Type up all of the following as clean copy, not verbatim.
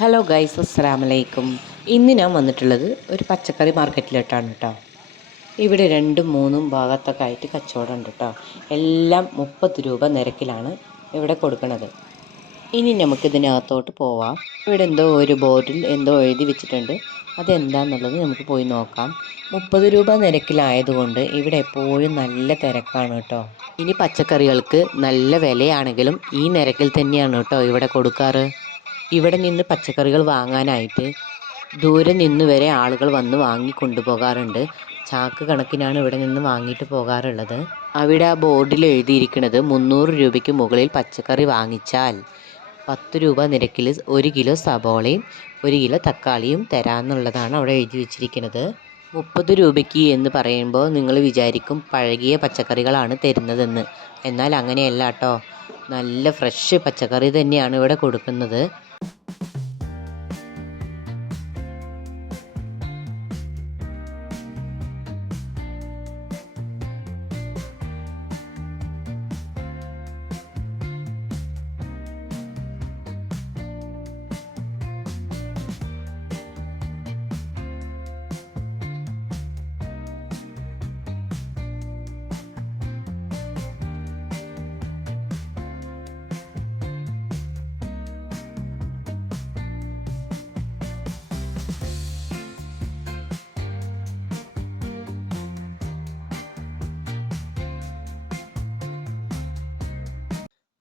Hello guys, അസ്സലാമലൈക്കും. ഇന്ന് ഞാൻ വന്നിട്ടുള്ളത് ഒരു പച്ചക്കറി മാർക്കറ്റിലോട്ടാണ് കേട്ടോ. ഇവിടെ രണ്ടും മൂന്നും ഭാഗത്തൊക്കെ ആയിട്ട് കച്ചവടം ഉണ്ട് കേട്ടോ. എല്ലാം 30 രൂപ നിരക്കിലാണ് ഇവിടെ കൊടുക്കുന്നത്. ഇനി നമുക്കിതിനകത്തോട്ട് പോവാം. ഇവിടെ എന്തോ ഒരു ബോർഡിൽ എന്തോ എഴുതി വെച്ചിട്ടുണ്ട്. അതെന്താണെന്നുള്ളത് നമുക്ക് പോയി നോക്കാം. 30 രൂപ നിരക്കിലായതുകൊണ്ട് ഇവിടെ എപ്പോഴും നല്ല തിരക്കാണ് കേട്ടോ. ഇനി പച്ചക്കറികൾക്ക് നല്ല വിലയാണെങ്കിലും ഈ നിരക്കിൽ തന്നെയാണ് കേട്ടോ ഇവിടെ കൊടുക്കാറ്. ഇവിടെ നിന്ന് പച്ചക്കറികൾ വാങ്ങാനായിട്ട് ദൂരെ നിന്ന് വരെ ആളുകൾ വന്ന് വാങ്ങി കൊണ്ടുപോകാറുണ്ട്. ചാക്ക് കണക്കിനാണ് ഇവിടെ നിന്ന് വാങ്ങിയിട്ട് പോകാറുള്ളത്. അവിടെ ആ ബോർഡിൽ എഴുതിയിരിക്കുന്നത് 300 രൂപയ്ക്ക് മുകളിൽ പച്ചക്കറി വാങ്ങിച്ചാൽ 10 രൂപ നിരക്കിൽ 1 കിലോ സബോളയും 1 കിലോ തക്കാളിയും തരാമെന്നുള്ളതാണ് അവിടെ എഴുതി വെച്ചിരിക്കുന്നത്. 30 രൂപയ്ക്ക് എന്ന് പറയുമ്പോൾ നിങ്ങൾ വിചാരിക്കും പഴകിയ പച്ചക്കറികളാണ് തരുന്നതെന്ന്. എന്നാൽ അങ്ങനെയല്ല കേട്ടോ. നല്ല ഫ്രഷ് പച്ചക്കറി തന്നെയാണ് ഇവിടെ കൊടുക്കുന്നത്.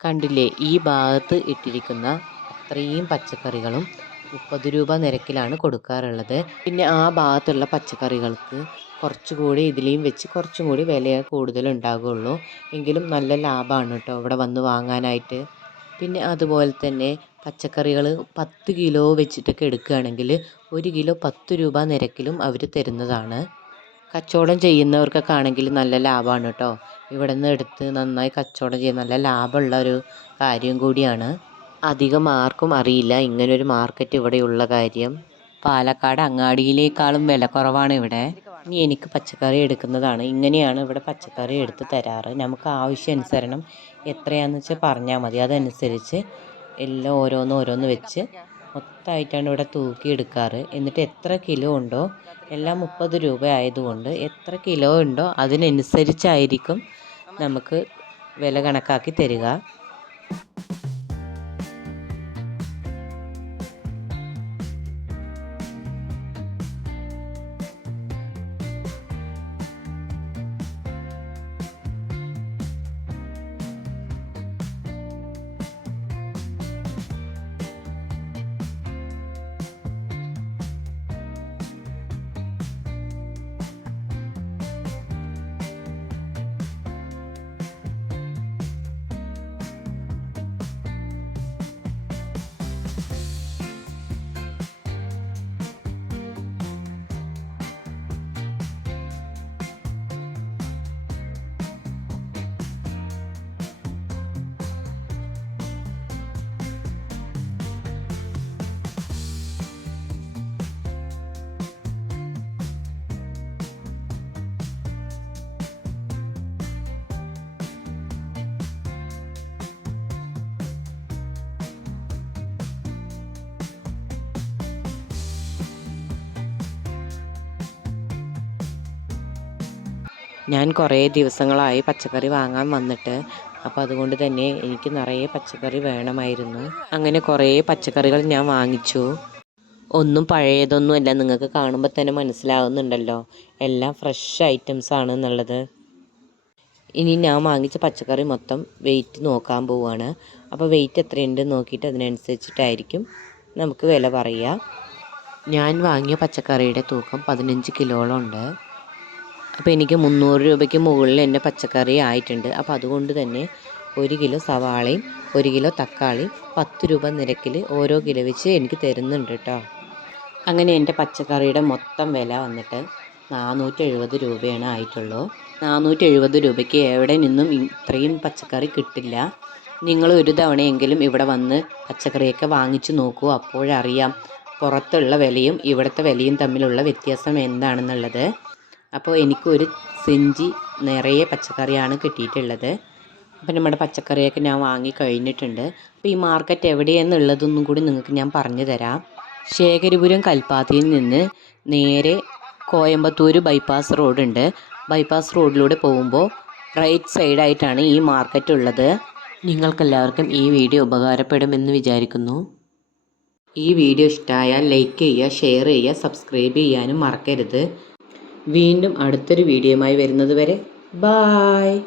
കണ്ടില്ലേ, ഈ ഭാഗത്ത് ഇട്ടിരിക്കുന്ന അത്രയും പച്ചക്കറികളും 30 രൂപ നിരക്കിലാണ് കൊടുക്കാറുള്ളത്. പിന്നെ ആ ഭാഗത്തുള്ള പച്ചക്കറികൾക്ക് കുറച്ചുകൂടി ഇതിലെയും വെച്ച് കുറച്ചും കൂടി വില കൂടുതലുണ്ടാകുള്ളൂ. എങ്കിലും നല്ല ലാഭമാണ് കേട്ടോ ഇവിടെ വന്ന് വാങ്ങാനായിട്ട്. പിന്നെ അതുപോലെ തന്നെ പച്ചക്കറികൾ 10 കിലോ വെച്ചിട്ടൊക്കെ എടുക്കുകയാണെങ്കിൽ 1 കിലോ 10 രൂപ നിരക്കിലും അവർ തരുന്നതാണ്. കച്ചവടം ചെയ്യുന്നവർക്കൊക്കെ ആണെങ്കിൽ നല്ല ലാഭമാണ് കേട്ടോ. ഇവിടെ നിന്ന് എടുത്ത് നന്നായി കച്ചവടം ചെയ്യുന്ന നല്ല ലാഭമുള്ള ഒരു കാര്യം കൂടിയാണ്. അധികം ആർക്കും അറിയില്ല ഇങ്ങനൊരു മാർക്കറ്റ് ഇവിടെയുള്ള കാര്യം. പാലക്കാട് അങ്ങാടിയിലേക്കാളും വില കുറവാണ് ഇവിടെ. ഇനി എനിക്ക് പച്ചക്കറി എടുക്കുന്നതാണ്. ഇങ്ങനെയാണ് ഇവിടെ പച്ചക്കറി എടുത്ത് തരാറ്. നമുക്ക് ആവശ്യാനുസരണം എത്രയാണെന്ന് വെച്ചാൽ പറഞ്ഞാൽ മതി. അതനുസരിച്ച് എല്ലാം ഓരോന്ന് വെച്ച് മൊത്തമായിട്ടാണ് ഇവിടെ തൂക്കി എടുക്കാറ്. എന്നിട്ട് എത്ര കിലോ ഉണ്ടോ, എല്ലാം 30 രൂപ ആയതുകൊണ്ട് എത്ര കിലോ ഉണ്ടോ അതിനനുസരിച്ചായിരിക്കും നമുക്ക് വില കണക്കാക്കി തരിക. ഞാൻ കുറേ ദിവസങ്ങളായി പച്ചക്കറി വാങ്ങാൻ വന്നിട്ട്. അപ്പോൾ അതുകൊണ്ട് തന്നെ എനിക്ക് നിറയെ പച്ചക്കറി വേണമായിരുന്നു. അങ്ങനെ കുറേ പച്ചക്കറികൾ ഞാൻ വാങ്ങിച്ചു. ഒന്നും പഴയതൊന്നുമല്ല, നിങ്ങൾക്ക് കാണുമ്പോൾ തന്നെ മനസ്സിലാവുന്നുണ്ടല്ലോ. എല്ലാം ഫ്രഷ് ഐറ്റംസ് ആണ് എന്നുള്ളത്. ഇനി ഞാൻ വാങ്ങിച്ച പച്ചക്കറി മൊത്തം വെയിറ്റ് നോക്കാൻ പോവുകയാണ്. അപ്പോൾ വെയിറ്റ് എത്രയുണ്ട് നോക്കിയിട്ട് അതിനനുസരിച്ചിട്ടായിരിക്കും നമുക്ക് വില പറയുക. ഞാൻ വാങ്ങിയ പച്ചക്കറിയുടെ തൂക്കം 15 കിലോളം ഉണ്ട്. അപ്പോൾ എനിക്ക് 300 രൂപയ്ക്ക് മുകളിൽ എൻ്റെ പച്ചക്കറി ആയിട്ടുണ്ട്. അപ്പോൾ അതുകൊണ്ട് തന്നെ 1 കിലോ സവാളയും 1 കിലോ തക്കാളിയും 10 രൂപ നിരക്കിൽ ഓരോ കിലോ വെച്ച് എനിക്ക് തരുന്നുണ്ട് കേട്ടോ. അങ്ങനെ എൻ്റെ പച്ചക്കറിയുടെ മൊത്തം വില വന്നിട്ട് 470 രൂപയാണ് ആയിട്ടുള്ളൂ. 470 രൂപയ്ക്ക് എവിടെ നിന്നും ഇത്രയും പച്ചക്കറി കിട്ടില്ല. നിങ്ങൾ ഒരു തവണയെങ്കിലും ഇവിടെ വന്ന് പച്ചക്കറിയൊക്കെ വാങ്ങിച്ചു നോക്കൂ. അപ്പോഴറിയാം പുറത്തുള്ള വിലയും ഇവിടുത്തെ വിലയും തമ്മിലുള്ള വ്യത്യാസം എന്താണെന്നുള്ളത്. അപ്പോൾ എനിക്കൊരു സെഞ്ചി നിറയെ പച്ചക്കറിയാണ് കിട്ടിയിട്ടുള്ളത്. അപ്പം നമ്മുടെ പച്ചക്കറിയൊക്കെ ഞാൻ വാങ്ങി കഴിഞ്ഞിട്ടുണ്ട്. അപ്പോൾ ഈ മാർക്കറ്റ് എവിടെയെന്നുള്ളതൊന്നും കൂടി നിങ്ങൾക്ക് ഞാൻ പറഞ്ഞു തരാം. ശേഖരിപുരം കൽപ്പാത്തിയിൽ നിന്ന് നേരെ കോയമ്പത്തൂർ ബൈപ്പാസ് റോഡുണ്ട്. ബൈപ്പാസ് റോഡിലൂടെ പോകുമ്പോൾ റൈറ്റ് സൈഡായിട്ടാണ് ഈ മാർക്കറ്റ് ഉള്ളത്. നിങ്ങൾക്കെല്ലാവർക്കും ഈ വീഡിയോ ഉപകാരപ്പെടുമെന്ന് വിചാരിക്കുന്നു. ഈ വീഡിയോ ഇഷ്ടമായാൽ ലൈക്ക് ചെയ്യുക, ഷെയർ ചെയ്യുക, സബ്സ്ക്രൈബ് ചെയ്യാനും മറക്കരുത്. വീണ്ടും അടുത്തൊരു വീഡിയോയുമായി വരുന്നത് വരെ ബായ്.